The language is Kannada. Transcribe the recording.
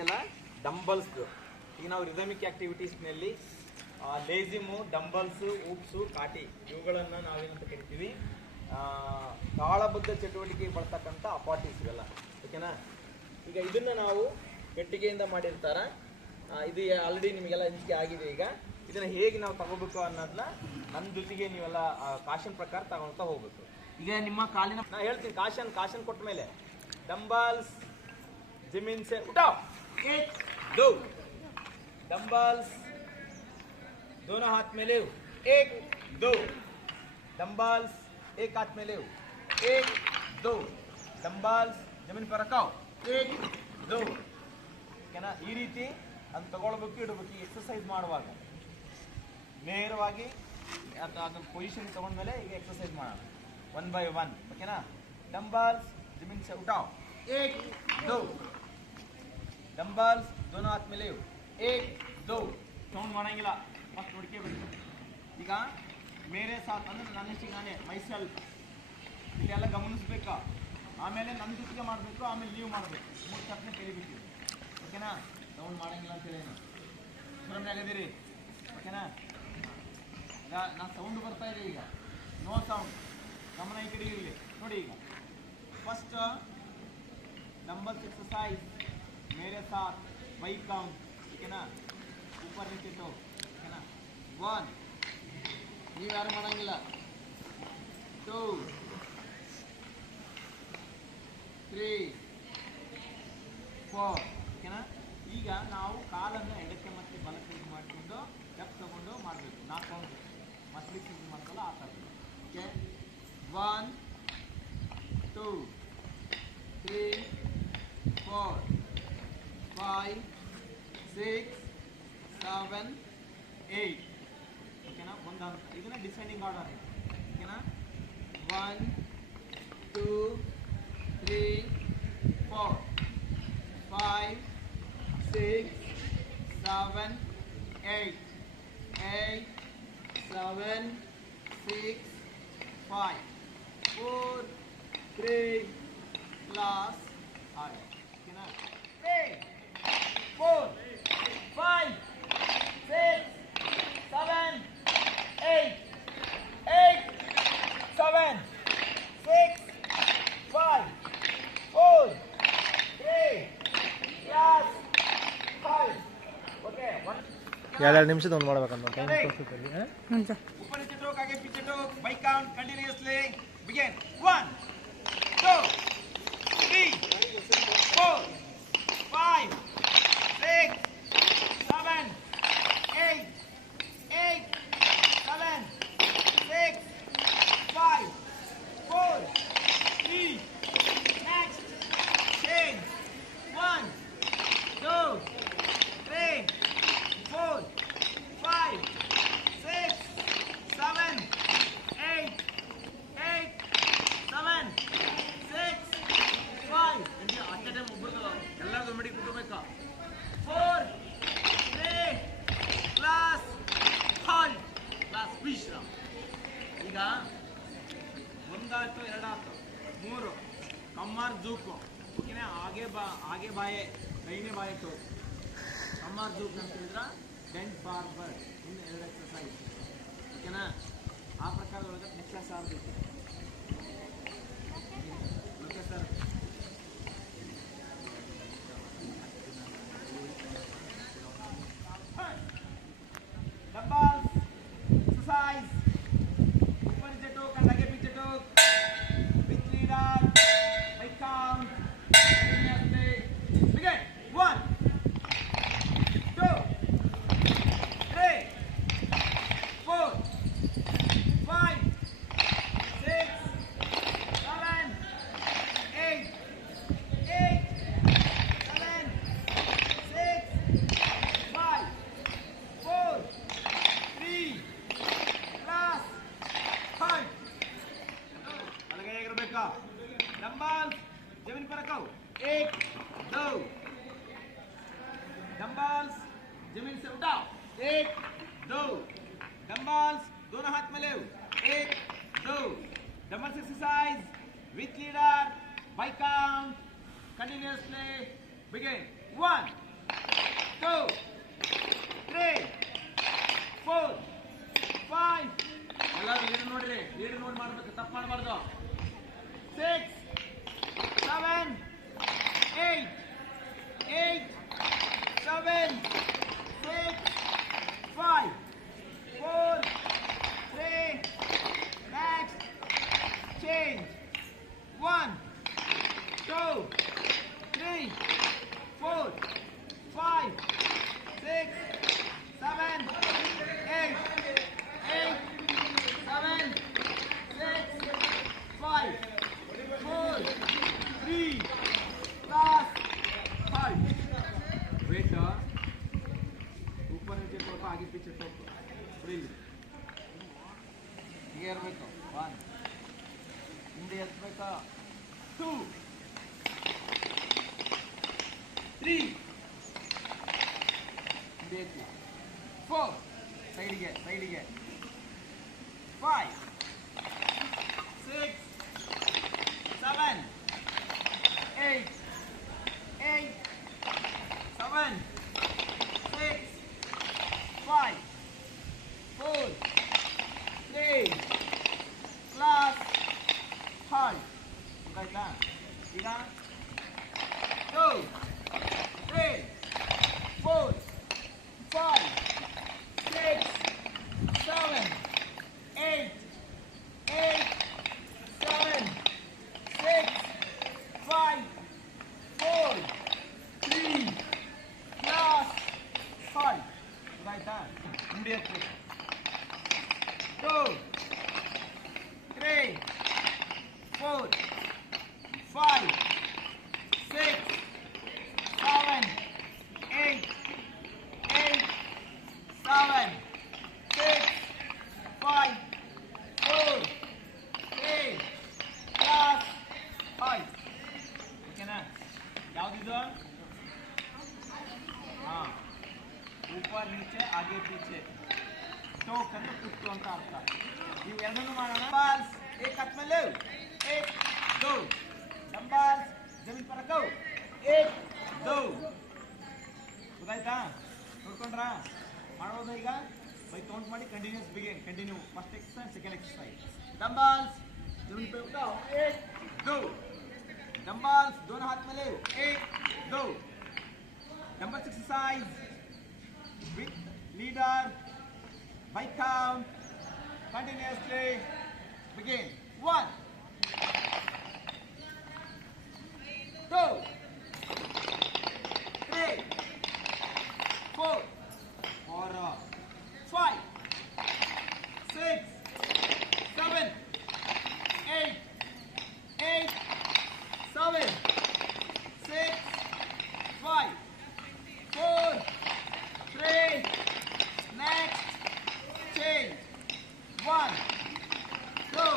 ಇದೆಯಲ್ಲ ಡಂಬಲ್ಸ್. ಈಗ ನಾವು ರಿದಮಿಕ್ ಆಕ್ಟಿವಿಟೀಸ್ನಲ್ಲಿ ಲೇಜಿಮು, ಡಂಬಲ್ಸು, ಊಪ್ಸು, ಕಾಟಿ ಇವುಗಳನ್ನು ನಾವೇನಂತ ಕರಿತೀವಿ ತಾಳಬದ್ಧ ಚಟುವಟಿಕೆಗೆ ಬರ್ತಕ್ಕಂಥ ಅಪಾಟೀಸ್ ಇವೆಲ್ಲ. ಓಕೆನಾ? ಈಗ ಇದನ್ನು ನಾವು ಗಟ್ಟಿಗೆಯಿಂದ ಮಾಡಿರ್ತಾರ. ಇದು ಆಲ್ರೆಡಿ ನಿಮಗೆಲ್ಲ ಹಂಚಿಕೆ ಆಗಿದೆ. ಈಗ ಇದನ್ನು ಹೇಗೆ ನಾವು ತಗೋಬೇಕು ಅನ್ನೋದನ್ನ ನನ್ನ ಜೊತೆಗೆ ನೀವೆಲ್ಲ ಕಾಶನ್ ಪ್ರಕಾರ ತಗೊಳ್ತಾ ಹೋಗ್ಬೇಕು. ಈಗ ನಿಮ್ಮ ಕಾಲಿನ ನಾ ಹೇಳ್ತೀನಿ, ಕಾಶನ್ ಕೊಟ್ಟ ಮೇಲೆ ಡಂಬಲ್ಸ್ जमीन से उठाओ, 1 2 डंबल्स दोनों हाथ में ले, 1 2 डंबल्स एक हाथ में ले, 1 2 डंबल्स जमीन पर रखाओ, 1 2 ಓಕೆನಾ? ಈ ರೀತಿ ಅದನ್ನ ತಗೊಳ್ಬೇಕು, ಇಡಬೇಕು. ಎಕ್ಸರ್ಸೈಸ್ ಮಾಡುವಾಗ ನೇರವಾಗಿ ಅದನ್ನ ಪೊಸಿಷನ್ ತಗೊಂಡ್ಮೇಲೆ ಈಗ ಎಕ್ಸರ್ಸೈಸ್ ಮಾಡೋಣ 1 by 1. ಓಕೆನಾ? डंबल्स जमीन से उठाओ, 1 2 डंबल्स दोनों हाथ में ले, 1 2 ಸೌಂಡ್ ಮಾಡಂಗಿಲ್ಲ, ಫಸ್ಟ್ ನೋಡ್ಕೋಬೇಕು. ಈಗ ಮೇರೆ ಸಾಥ್ ಅಂದ್ರೆ ನನ್ನಷ್ಟಿಗೆ ನಾನೇ ಮೈಸೆಲ್ಫ್ ಇಲ್ಲೆಲ್ಲ ಗಮನಿಸ್ಬೇಕಾ. ಆಮೇಲೆ ನನ್ನ ಜೊತೆಗೆ ಮಾಡಬೇಕು, ಆಮೇಲೆ ನೀವು ಮಾಡಬೇಕು. 3 ಸ್ಟೆಪ್ನ ಕಲಿಬೇಕು. ಓಕೆನಾ? ಸೌಂಡ್ ಮಾಡಂಗಿಲ್ಲ ಅಂತ ಹೇಳಿ ಸುರಮ್ಯಾಗದಿರಿ. ಓಕೆನಾ? ಈಗ ನಾ ಸೌಂಡ್ ಬರ್ತಾ ಇದೆ, ಈಗ ನೋ ಸೌಂಡ್, ಗಮನ ಈ ಕಡೆ ಇರಲಿ. ನೋಡಿ, ಈಗ ಫಸ್ಟ್ डंबल्स एक्सरसाइज मेरे साथ, बाई काउंट. ठीक है ना? ऊपर नीचे तो, ठीक है ना? 1 ನೀವು ಯಾರು ಮಾಡಂಗಿಲ್ಲ, 2 3 4. ಓಕೆನಾ? ಈಗ ನಾವು ಕಾಲನ್ನು ಎಡಕ್ಕೆ ಮತ್ತು ಬಲಕ್ಕೆ ಮಾಡಿಕೊಂಡು ಸ್ಟೆಪ್ ತಗೊಂಡು ಮಾಡಬೇಕು. 4 ಕೌಂಟ್ ಮಸ್ಲಿಕ್ ಮಾಡ್ತಲ್ಲ ಆ ಥರ. ಓಕೆ? 1 2 3 4 5 6 7 8. ಓಕೆನಾ? ಒಂದು ಹಂತ. ಇದನ್ನ ಡಿಸೆಂಡಿಂಗ್ ಆರ್ಡರ್. ಓಕೆನಾ? 1 2 3 4 5 6 7 8 8 7 6 5 4 3 plus 5. ಓಕೆನಾ? 8 4 5 6 7 8 8 7 6 5 4 3 plus 5. ಓಕೆ? 2 ನಿಮಿಷದ ಒಂದು ಮಾಡ್ಬೇಕಂತ ಟೈಮ್ ತೋರಿಸುತ್ತಲ್ಲಿ. ऊपर नीचे टोक, आगे पीछे टोक, by count continuously. Begin 1 2 3 4 5 6 7 8 8 7 6 5 4 3. Next change 1 2 3 4 5 6 7 8 8 7 6 5. At time ಒಬ್ಬರು ಎಲ್ಲರೂ ಮಡಿ ಕೂತ್ಕೋಬೇಕಾ. 4 3 ಕ್ಲಾಸ್ ಹಾಲ್ಟ್, ಕ್ಲಾಸ್ ವಿಶ್ರಾಮ. ಈಗ 1 ಆಯ್ತು, 2 ಆಯ್ತು, 3 ಕಮ್ಮಾರ್ ಜೂಕು. ಓಕೆನಾ? ಆಗೆ ಬಾಯೆ ಕೈನೇ ಬಾಯೆ ಟೋ ಕಮ್ಮಾರ್ ಜೂಕ್ ಅಂತ ಹೇಳಿದ್ರೆ ಡೆಂಟ್ ಫಾರ್ವರ್ಡ್. ಇನ್ನು 2 ಎಕ್ಸರ್ಸೈಸ್. ಓಕೆನಾ? ಆ ಪ್ರಕಾರದೊಳಗೆ ನೆಕ್ಸ್ಟ್ ಆಗಬೇಕು. Okay sir? डंबल्स एक्सरसाइज, ऊपर नीचे टोक, आगे पीछे टोक, with leader, by count continuously. Begin 1 2 3 4 5 6 7 8 8 7 6 5 4 3 plus 5. अलग ಆಗಿರಬೇಕಾ? डंबल्स जमीन पर रखो, 1 2 डंबल्स जमीन से उठाओ, 1 2 डंबल्स दोनों हाथ में ले, 1 2 dumbbells exercise with leader, by count continuously. Begin 1 2, 3, 4, 5. ಎಲ್ಲರೂ ಲೀಡ್ ನೋಡ್ರಿ, ಲೀಡ್ ನೋಡಿ ಮಾಡ್ಬೇಕು, ತಪ್ಪು ಮಾಡಬಾರ್ದು. 6, 7, 8, 7, 6, 5, 4, 3. Next, change. 1, 2, 3, 4, 5, 6, 7, 8, 7, 6, 5, 4, 3, last 5. Wait, ऊपर नीचे टोप, आगे पीछे टोप. Breathe. ಹೀಗೆ ಇರಬೇಕು. 1, ಹಿಂದೆ ಎತ್ತಬೇಕಾ. 2, 3, ಹಿಂದೆ ಎತ್ತಿ. 4, ಸೈಡಿಗೆ 5, 6, 7, 8, 7, 6, 5, 4, 3, last 5. ಗೊತ್ತಾಯ್ತಾ? ಈಗ 2, 3, 4, 5, 6, 7, 8, 7, 6, 5, 4, 3, last 5. ಗೊತ್ತಾಯ್ತಾ? ಹಿಂದೆ ಎತ್ತಬೇಕು. 2, 3, 4, 5, 6, 7, 8, 7, 6, 5, 4, 3, last 5. ಓಕೆನಾ? ಯಾವ್ದಿದು? ಹಾಂ, ऊपर नीचे आगे पीछे. टोक ಅಂದ್ರೆ ಕುತ್ತು ಅಂತ ಅರ್ಥ. ನೀವು ಎರಡನ್ನೂ ಮಾಡೋಣ. ಡಂಬಲ್ಸ್ एक हाथ में लो. 1, 2. डंबल्स जमीन पर रखो. 1, 2. ಗೊತ್ತಾಯ್ತಾ? ನೋಡ್ಕೊಂಡ್ರಾ? ಮಾಡೋದು ಈಗ ಬೈ ಕೌಂಟ್ ಮಾಡಿ continuous begin. Continue. First exercise, second exercise. Dumbbells जमीन पे उठाओ. 1, 2. डंबल्स दोनों हाथ में ले. 1, 2. Dumbbells exercise with leader by count. Continuously begin. 1, 2, 3, 4, 5, 6, 7, 8, 7, 6, 5, 4, 3. Next, change. 1, 2.